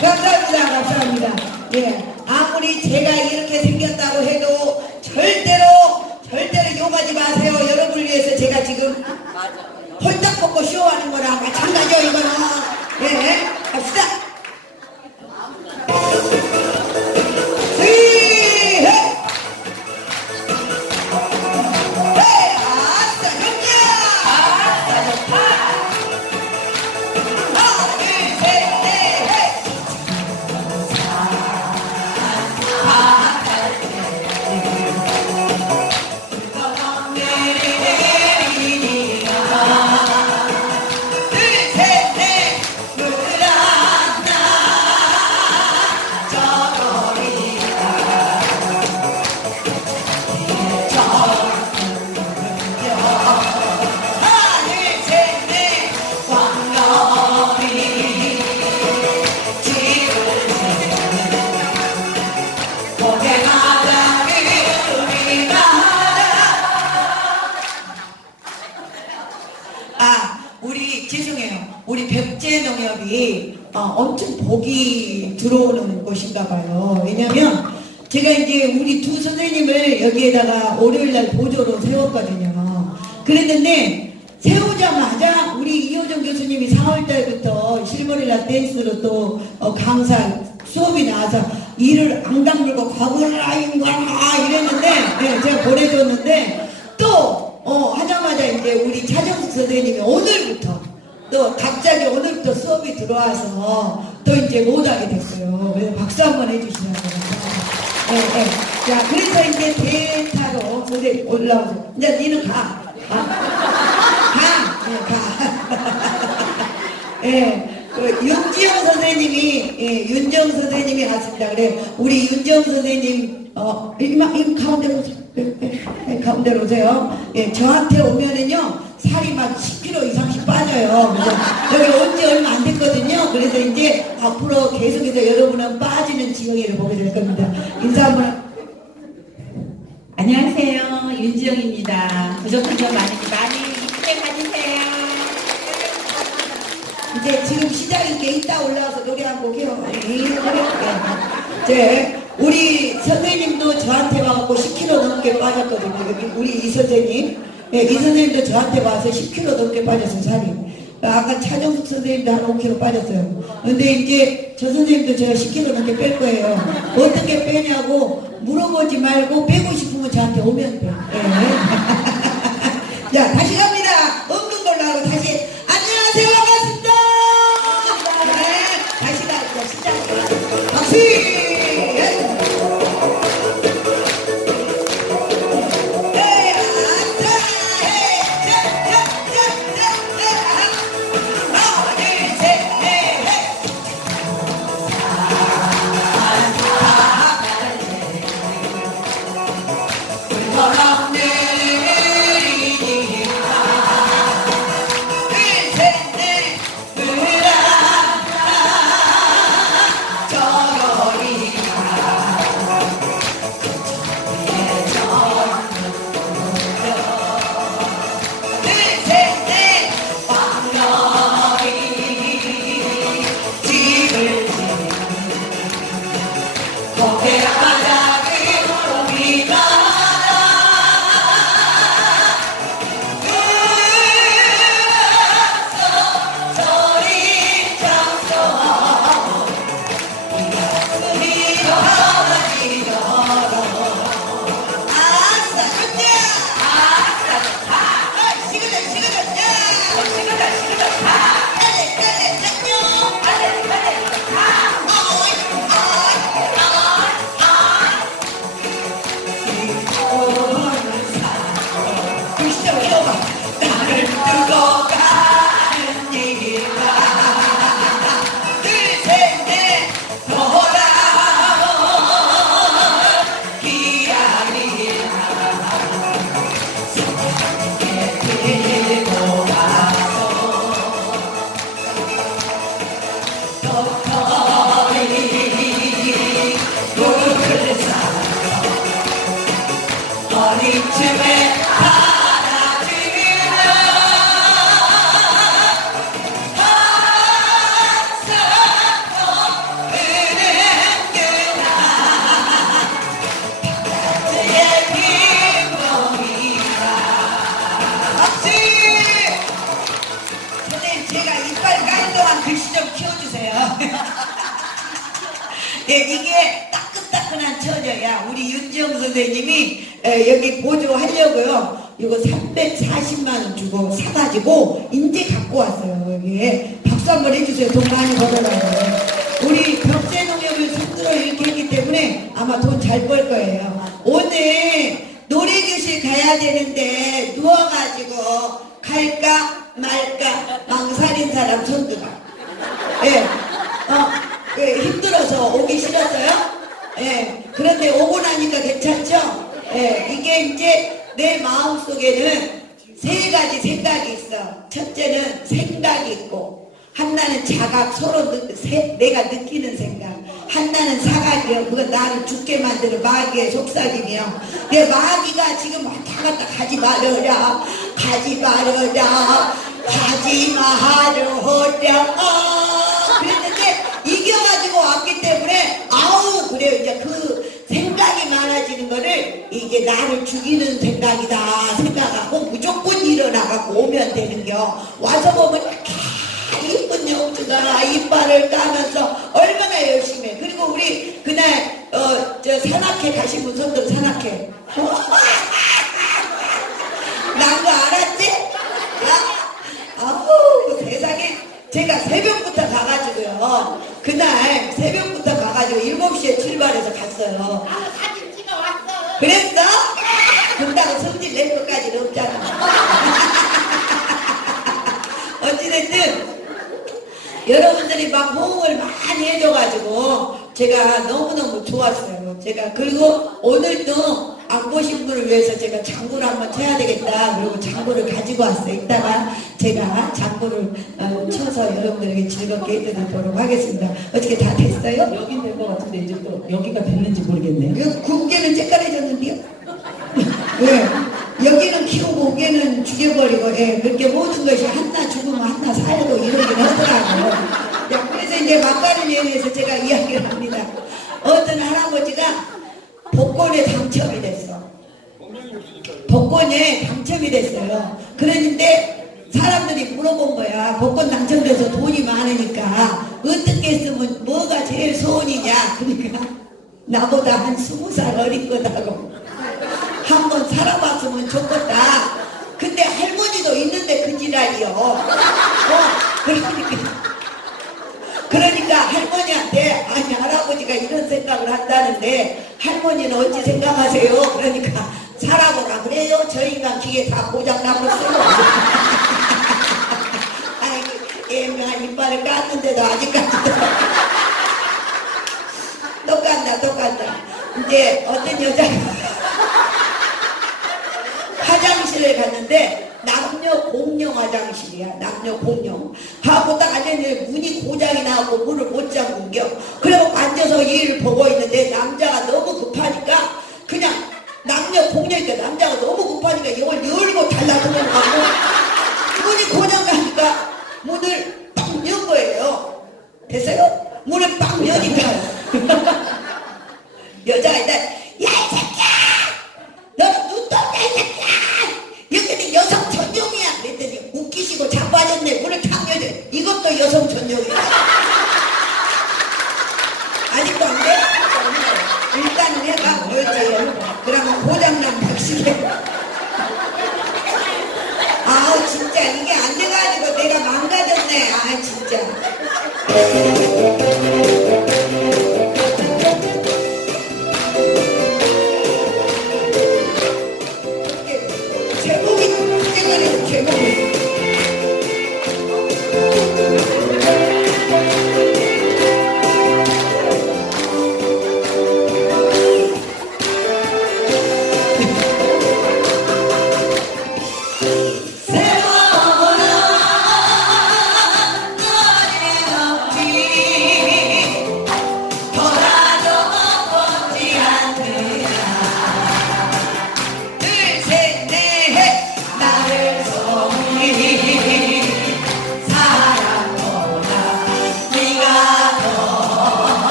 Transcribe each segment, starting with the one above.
감사합니다. 감사합니다. 예. 아무리 제가 이렇게 생겼다고 해도 절대로, 절대로 욕하지 마세요. 여러분을 위해서 제가 지금 홀딱 벗고 쇼하는 거랑 마찬가지요, 이거는. 예. 갑시다. 엄청 복이 들어오는 곳인가 봐요. 왜냐면 제가 이제 우리 두 선생님을 여기에다가 월요일날 보조로 세웠거든요. 그랬는데 세우자마자 우리 이호정 교수님이 4월달부터 실버릴라 댄스로 또 어, 강사 수업이 나와서 이를 앙당 물고 과거를 아인가 이랬는데 네, 제가 보내줬는데 또 어, 하자마자 이제 우리 차정숙 선생님이 오늘부터 또 갑자기 오늘부터 수업이 들어와서 또 이제 못하게 됐어요. 그래서 박수 한번 해주시라고. 네, 네. 자, 그래서 이제 대타로 선생님 올라오죠. 이제 니는 가. 가. 가. 네, 가. 예. 그 윤지영 선생님이 예, 윤정 선생님이 왔습니다. 그래 우리 윤정 선생님 어 이마 이 가운데로 오세요. 예, 예, 예, 가운데로 오세요. 예, 저한테 오면은요 살이 막 10kg 이상씩 빠져요. 그래서 여기 온 지 얼마 안 됐거든요. 그래서 이제 앞으로 계속해서 여러분은 빠지는 지경이를 보게 될 겁니다. 인사 한번 안녕하세요. 윤지영입니다. 부족한 점 많으니 많이 이쁘게 봐주세요. 이제 지금 시작인 게 이따 올라와서 노래 한 곡 해요. 이 노래. 네. 우리 선생님도 저한테 와갖고 10kg 넘게 빠졌거든요. 우리 이 선생님. 네, 이 선생님도 저한테 와서 10kg 넘게 빠졌어요, 살이. 아까 차정숙 선생님도 한 5kg 빠졌어요. 근데 이제 저 선생님도 제가 10kg 넘게 뺄 거예요. 어떻게 빼냐고 물어보지 말고 빼고 싶으면 저한테 오면 돼요. 네. 자, 다시 갑니 340만 원 주고 사가지고 인제 갖고 왔어요. 여기에 박수 한번 해주세요. 돈 많이 벌어라고. 우리 벽제농협을 손들어 이렇게 했기 때문에 아마 돈 잘 벌 거예요. 오늘 노래교실 가야 되는데 누워가지고 갈까 말까 망설인 사람 손들어. 예, 어, 예, 힘들어서 오기 싫었어요? 예, 그런데 오고 나니까 괜찮죠? 예, 이게 이제 내 생각이 있어. 첫째는 생각이 있고, 하나는 자각, 서로 느, 세, 내가 느끼는 생각. 하나는 사각이요. 그건 나를 죽게 만드는 마귀의 속삭임이요. 내 마귀가 지금 왔다 갔다 가지 말아라. 가지 말아라. 가지 말아라. 그랬는데 이겨가지고 왔기 때문에 아우 그래요. 이제 그 생각이 많아지는 거를 이게 나를 죽이는 생각이다 오면 되는겨. 와서 보면 이쁜 영주가 이빨을 까면서 얼마나 열심히 해. 그리고 우리 그날 어 저 산악회 가신 분 손들 산악회. 난 거 알았지? 아, 아우 세상에 제가 새벽부터 가가지고요. 그날 새벽부터 가가지고 7시에 출발해서 갔어요. 아, 사진 찍어 왔어. 그랬어? 그런다고 성질 낼 것까지는 없잖아. 어찌됐든 여러분들이 막 호응을 많이 해줘가지고 제가 너무너무 좋았어요. 제가 그리고 오늘도 안 보신 분을 위해서 제가 장구를 한번 쳐야 되겠다. 그리고 장구를 가지고 왔어요. 이따가 제가 장구를 어, 쳐서 여러분들에게 즐겁게 해드리도록 하겠습니다. 어떻게 다 됐어요? 여긴 될것 같은데 이제 또 여기가 됐는지 모르겠네요. 이거 군개는 쬐깔해졌는데요? 예. 여기는 키우고 개는 죽여버리고 예. 그렇게 모든 것이 하나 죽으면 하나 살고 이러긴 하더라고요. 야, 그래서 이제 막가는 예에서 제가 이야기를 합니다. 어떤 할아버지가 복권에 당첨이 됐어. 복권에 당첨이 됐어요. 그랬는데 사람들이 물어본 거야. 복권 당첨돼서 돈이 많으니까 어떻게 쓰면 뭐가 제일 소원이냐. 그러니까 나보다 한 스무 살 어린 거다고. 한번 살아봤으면 좋겠다. 근데 할머니도 있는데 그 지랄이요. 어, 그러니까. 그러니까 할머니한테 아니 할아버지가 이런 생각을 한다는데 할머니는 어찌 생각하세요? 그러니까 살아보라 그래요? 저 인간 기계 다 고장나버렸어요. 아이고 애매한 이빨을 깠는데도 아직까지도 똑같다 똑같다. 이제 어떤 여자가 화장실에 갔는데 남녀 공용 화장실이야. 남녀 공용 하고 딱 앉았는데 문이 고장이 나고 문을 못 잠근겨. 그리고 앉아서 일을 보고 있는데 남자가 너무 급하니까 그냥 남녀 공용이니까 남자가 너무 급하니까 이걸 열고 달라 도망가고 문이 고장 나니까 문을 빡연 거예요. 됐어요? 문을 빡 여니까. 여자가 일단 야이 새끼야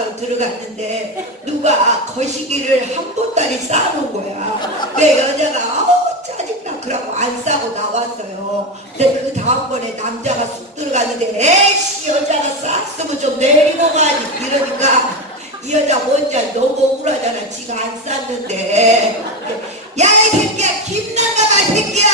하러 들어갔는데 누가 거시기를 한 보따리 쌓아놓은 거야. 내 여자가 어 짜증나. 그러고 안 싸고 나왔어요. 근데 그 다음번에 남자가 쑥 들어갔는데 에이씨 여자가 쌌으면 좀 내리고 가지 이러니까 이 여자 원자 너무 억울하잖아. 지가 안 쌌는데. 야 이 새끼야. 김나가봐 새끼야.